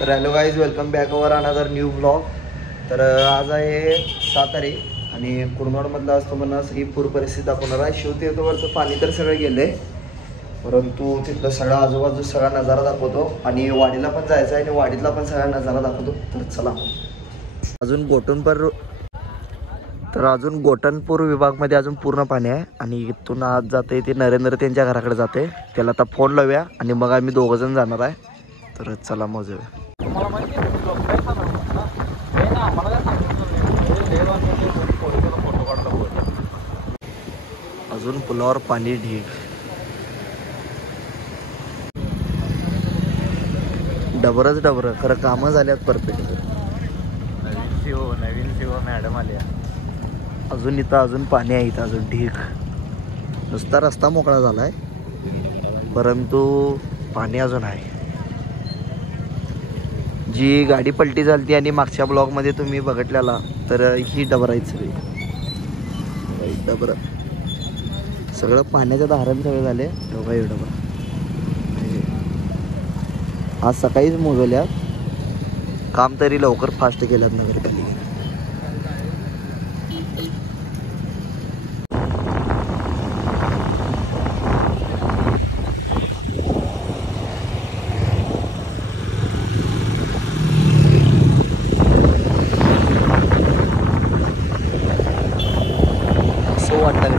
तर hello guys, welcome back over another new blog. तर आज आहे 7 तारीख आणि कुरनोडमधला आज तुम्हाला सगळी पूर परिस्थिती दाखवणार आहे. शिवतीर्थवरचं पाणी तर सगळं गेलं आहे, परंतु तिथलं सगळा आजूबाजू सगळा नजारा दाखवतो आणि वाडीला पण जायचं आहे आणि वाडीतला पण सगळा नजारा दाखवतो. तर चला. अजून गोटनपूर विभागमध्ये अजून पूर्ण पाणी आहे आणि इथून आज जाते ते नरेंद्र त्यांच्या घराकडे जाते. त्याला आता फोन लावूया आणि मग आम्ही 2 जण जाणार आहे. तर चला मग अजून पुलावर पाणी ढीग. डबरच खरं कामं झाल्यात परफेक्ट. नवीन सीओ मॅडम आल्या. अजून पाणी आहे इथं, अजून ढीग. नुसता रस्ता मोकळा झालाय परंतु पाणी अजून आहे. जी गाडी पलटी झाली आणि मागच्या ब्लॉगमध्ये तुम्ही बघितलेला, तर ही डबर आहे सगळी. डबर सगळं पाण्याच्या धारण सगळं झाले. डबर आज सकाळीच मोजवल्या. काम तरी लवकर फास्ट केल्यात नगरपालिकेने. असं वाटतं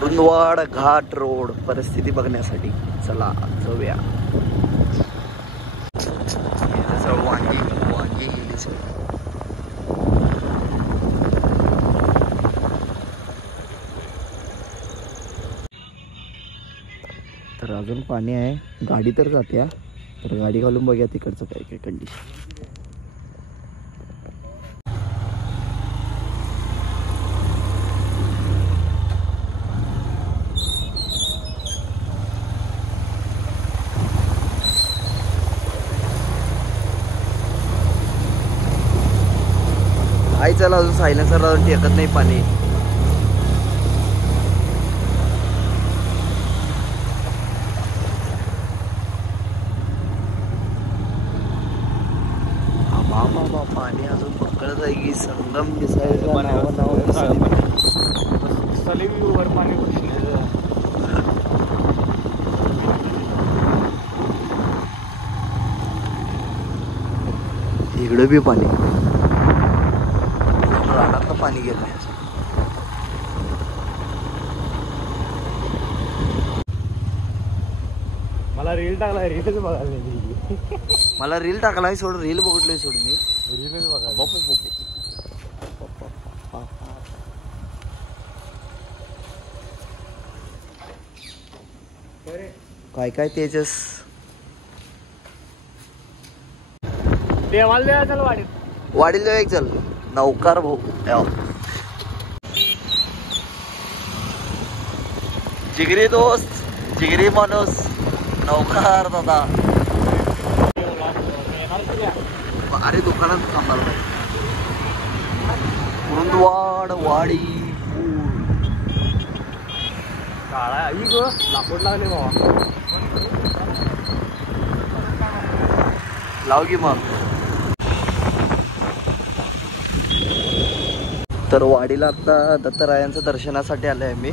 रुंदवाड घाट रोड परिस्थिती बघण्यासाठी चला जाऊया. वांगी गेली सगळं. तर अजून पाणी आहे. गाडी तर जाते, तर गाडी घालून बघूया तिकडचं काय काय कंडिशन. आई चला, अजून सायलेन्सर अजून टेकत नाही पाणी. बाबा पाणी अजून पकडत आहे की संगम दिसायचं. सलीवर पाणी इकडं बी पाणी. रानात पाणी गेलंय. मला रील टाकलाय. रीलच बघायला. मला रील टाकलाय सोड. रील बघितलोय सोड मी. रीलच बघा. काय काय तेजस देवाला द्या चल वाढील जाऊ एक. चल नौकार भाऊ. जिगरी दोस्त, जिगरी माणूस, नौकार दादा. अरे दुकानात थांबाल. रुंदवाड वाडी काळा लाकूड लागले बाबा. लाव की मग. तर वाडीला आता दत्तरायांचं दर्शनासाठी आलोय आम्ही.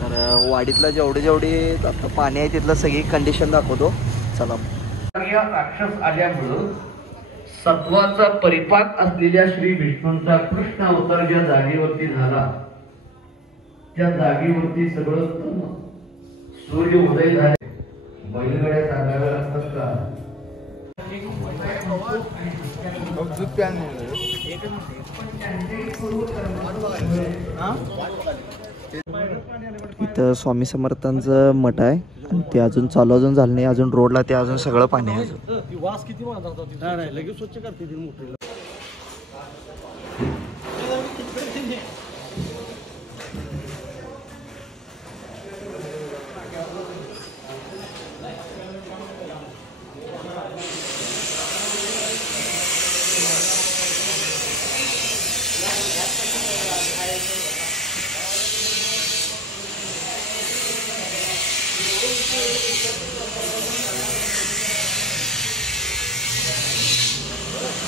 तर वाडीतलं जेवढी आता पाणी आहे तिथलं सगळी कंडिशन दाखवतो. चला. राक्षस आल्यामुळं सत्वाचा परिपाक असलेल्या श्री विष्णूंचा कृष्ण अवतार ज्या जागेवरती झाला, त्या जागेवरती सगळं सूर्य उदय झाले. बैलगाड्या सांगाव्या लागतात का? इथं स्वामी समर्थांचं मठ आहे आणि ते अजून चालू झालं नाही. अजून रोडला ते अजून सगळं पाणी आहे. वास किती लगेच स्वच्छ करते.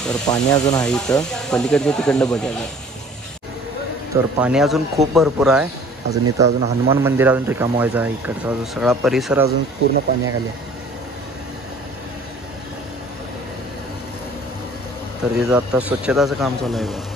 तर पाणी अजून आहे इथं, पलीकडच्या तिकडनं बघायला. तर पाणी अजून खूप भरपूर आहे. अजून इथं अजून हनुमान मंदिर अजून रिकामं व्हायचं आहे. इकडचा अजून सगळा परिसर अजून पूर्ण पाण्याखाली आहे. तर तिथं आता स्वच्छताचं काम चालू आहे बघा.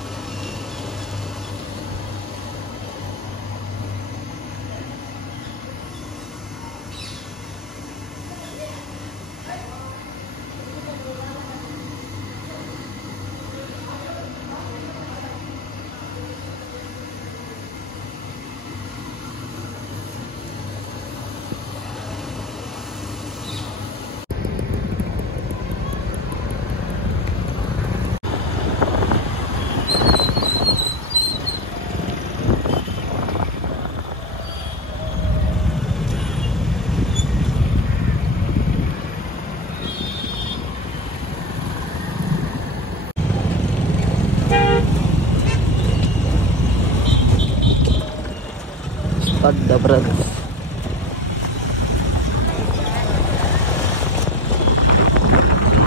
डबरच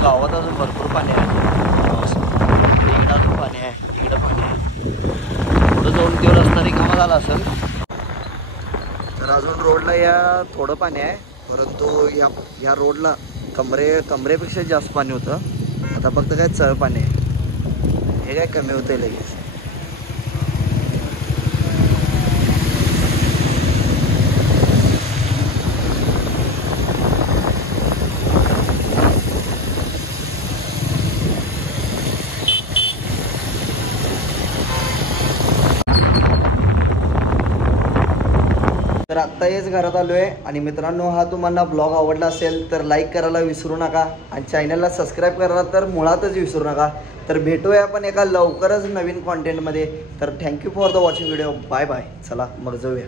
गावात अजून भरपूर पाणी आहे. इकडं अजून पाणी आहे, इकडं पाणी आहे. पुढं जाऊन तो रस्ता रिकामा झाला असेल. तर अजून रोडला या थोडं पाणी आहे, परंतु या रोडला कमरेपेक्षा जास्त पाणी होतं. आता फक्त काय चळ पाणी आहे, हे काय कमी होतंय लगेच. तर आत्ता हेच घरात आलो आहे. आणि मित्रांनो, हा तुम्हाला ब्लॉग आवडला असेल तर लाईक करायला विसरू नका आणि चॅनलला सबस्क्राईब करायला तर मुळातच विसरू नका. तर भेटूया आपण एका लवकरच नवीन कॉन्टेंटमध्ये. तर thank you for the watching video. Bye bye. चला मग जाऊया.